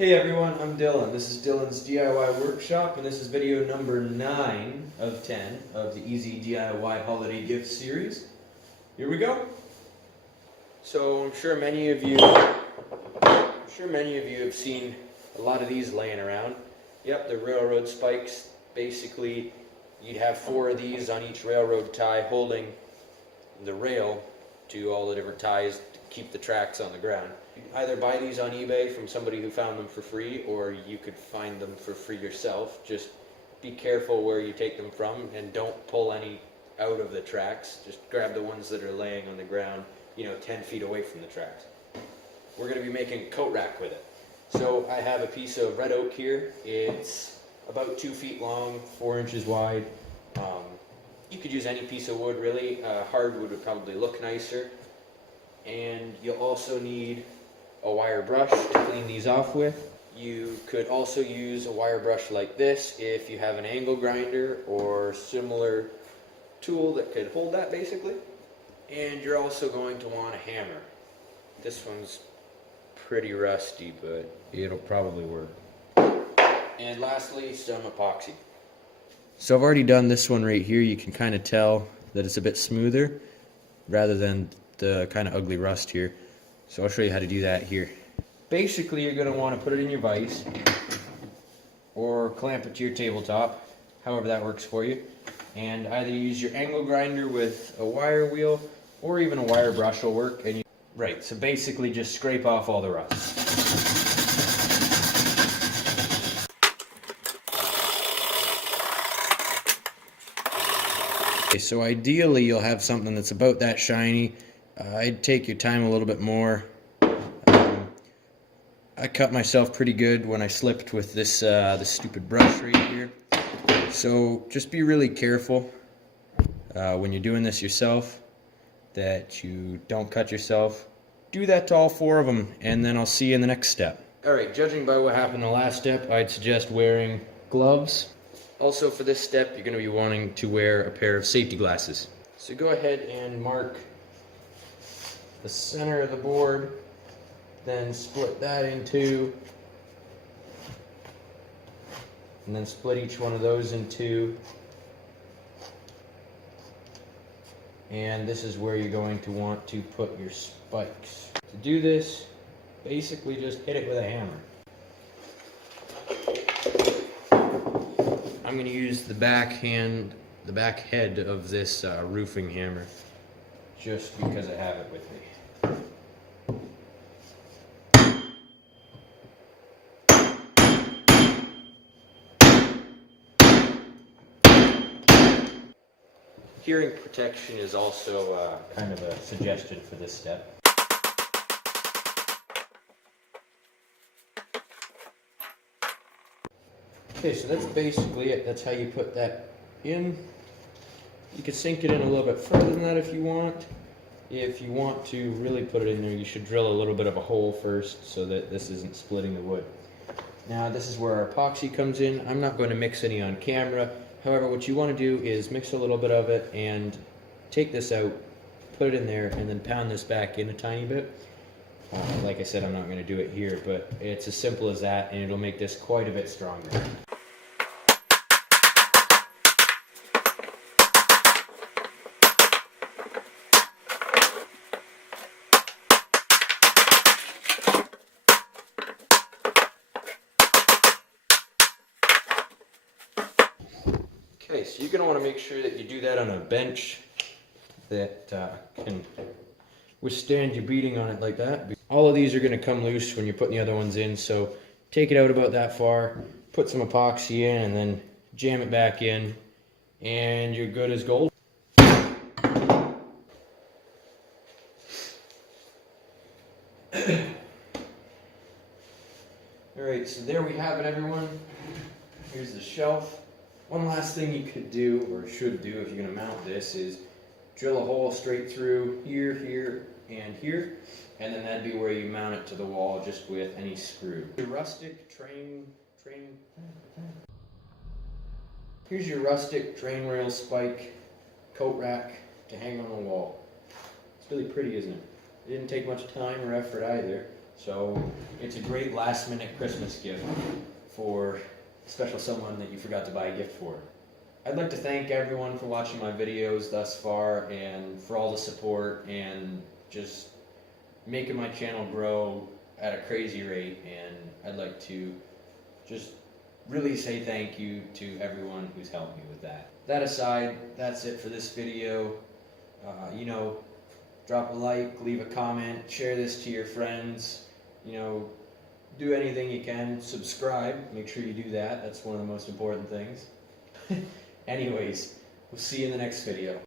Hey everyone, I'm Dylan. This is Dylan's DIY Workshop, and this is video number 9 of 10 of the Easy DIY Holiday Gift Series. Here we go. So I'm sure many of you have seen a lot of these laying around. Yep, they're railroad spikes. Basically, you'd have 4 of these on each railroad tie holding the rail to all the different ties to keep the tracks on the ground. You can either buy these on eBay from somebody who found them for free, or you could find them for free yourself. Just be careful where you take them from and don't pull any out of the tracks. Just grab the ones that are laying on the ground, 10 feet away from the tracks. We're going to be making a coat rack with it. So I have a piece of red oak here. It's about 2 feet long, 4 inches wide. You could use any piece of wood really. Hardwood would probably look nicer. And you'll also need a wire brush to clean these off with. You could also use a wire brush like this if you have an angle grinder or similar tool that could hold that basically. And you're also going to want a hammer. This one's pretty rusty, but it'll probably work. And lastly, some epoxy. So I've already done this one right here. You can kind of tell that it's a bit smoother rather than the kind of ugly rust here. So I'll show you how to do that here. Basically, you're going to want to put it in your vise or clamp it to your tabletop, however that works for you. And either use your angle grinder with a wire wheel or even a wire brush will work. Right, so basically just scrape off all the rust. Okay, so ideally you'll have something that's about that shiny. I'd take your time a little bit more. I cut myself pretty good when I slipped with this stupid brush right here. So just be really careful when you're doing this yourself that you don't cut yourself. Do that to all 4 of them, and then I'll see you in the next step. Alright, judging by what happened in the last step, I'd suggest wearing gloves. Also for this step, you're going to be wanting to wear a pair of safety glasses. So go ahead and mark the center of the board, then split that in 2, and then split each one of those in 2. And this is where you're going to want to put your spikes. To do this, basically just hit it with a hammer. I'm going to use the back head of this roofing hammer, just because I have it with me. Hearing protection is also kind of a suggestion for this step. Okay, so that's basically it. That's how you put that in. You can sink it in a little bit further than that if you want. If you want to really put it in there, you should drill a little bit of a hole first so that this isn't splitting the wood. Now this is where our epoxy comes in. I'm not going to mix any on camera. However, what you want to do is mix a little bit of it and take this out, put it in there, and then pound this back in a tiny bit. Like I said, I'm not going to do it here, but it's as simple as that, and it'll make this quite a bit stronger. Okay, so you're going to want to make sure that you do that on a bench that can withstand you beating on it like that. All of these are going to come loose when you're putting the other ones in, so take it out about that far, put some epoxy in, and then jam it back in, and you're good as gold. Alright, so there we have it, everyone. Here's the shelf. One last thing you could do, or should do if you're going to mount this, is drill a hole straight through here, here, and here, and then that'd be where you mount it to the wall just with any screw. Your rustic Here's your rustic train rail spike coat rack to hang on the wall. It's really pretty, isn't it? It didn't take much time or effort either. So it's a great last minute Christmas gift for a special someone that you forgot to buy a gift for. I'd like to thank everyone for watching my videos thus far and for all the support and just making my channel grow at a crazy rate, and I'd like to just really say thank you to everyone who's helped me with that. That aside, that's it for this video. Drop a like, leave a comment, share this to your friends, do anything you can. Subscribe, make sure you do that. That's one of the most important things. Anyways, we'll see you in the next video.